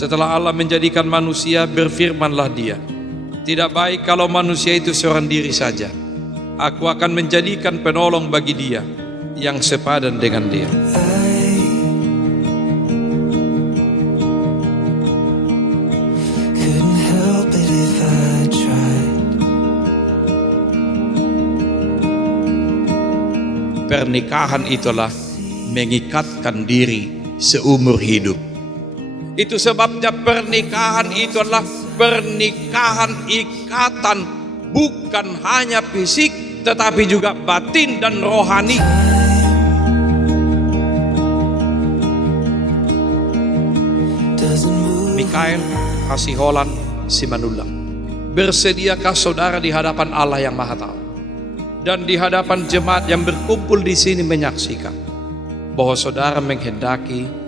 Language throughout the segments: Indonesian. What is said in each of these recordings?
Setelah Allah menjadikan manusia, berfirmanlah Dia, tidak baik kalau manusia itu seorang diri saja. Aku akan menjadikan penolong bagi dia yang sepadan dengan dia. Pernikahan itulah mengikatkan diri seumur hidup. Itu sebabnya pernikahan itu adalah pernikahan ikatan, bukan hanya fisik tetapi juga batin dan rohani. Mikael Hasiholan Simanullah, bersediakah saudara di hadapan Allah yang Maha Tahu dan di hadapan jemaat yang berkumpul di sini menyaksikan bahwa saudara menghendaki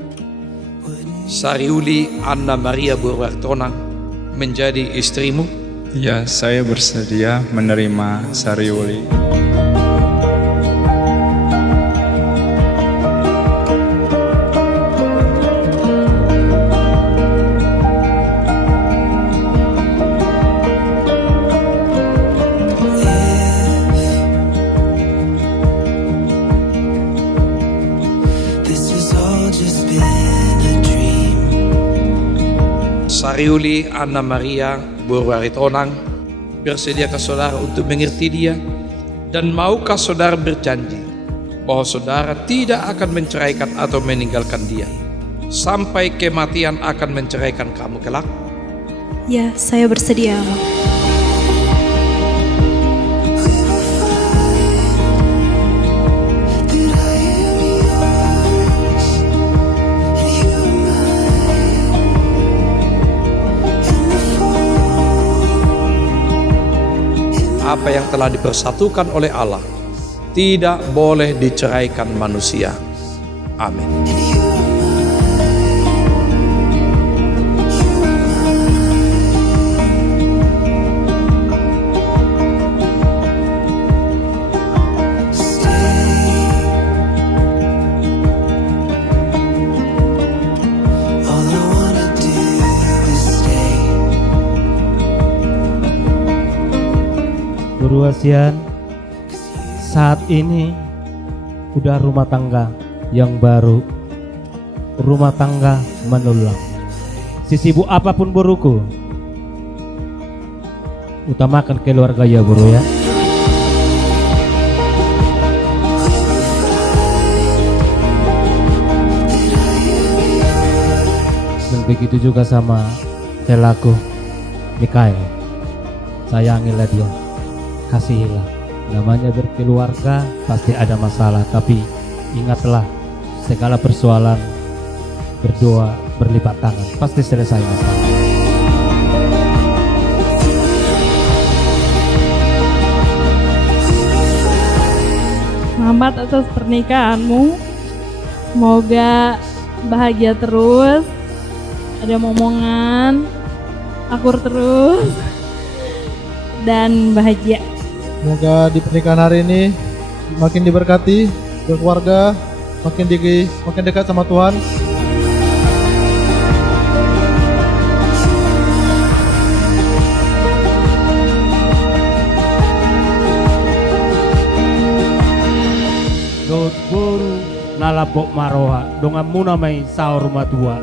Sariuli Anna Maria Burwartonang menjadi istrimu? Ya, saya bersedia menerima Sariuli. Sariuli Anna Maria Burwartonang, bersediakah saudara untuk mengerti dia? Dan maukah saudara berjanji bahwa saudara tidak akan menceraikan atau meninggalkan dia sampai kematian akan menceraikan kamu kelak? Ya, saya bersedia. Apa yang telah dipersatukan oleh Allah tidak boleh diceraikan manusia. Amin. Guru Asian, saat ini udah rumah tangga yang baru, rumah tangga menulang. Sesibuk apapun buruku, utamakan keluarga ya buru ya. Dan begitu juga sama selaku Mikael, sayangilah dia, kasihilah. Namanya berkeluarga pasti ada masalah, tapi ingatlah segala persoalan berdoa berlipat tangan pasti selesai masalah. Selamat atas pernikahanmu, semoga bahagia terus, ada momongan, akur terus, dan bahagia. Semoga di pernikahan hari ini makin diberkati, berkeluarga, makin dekat sama Tuhan. Dot boru nalapok maroha dongan muna may saur matua.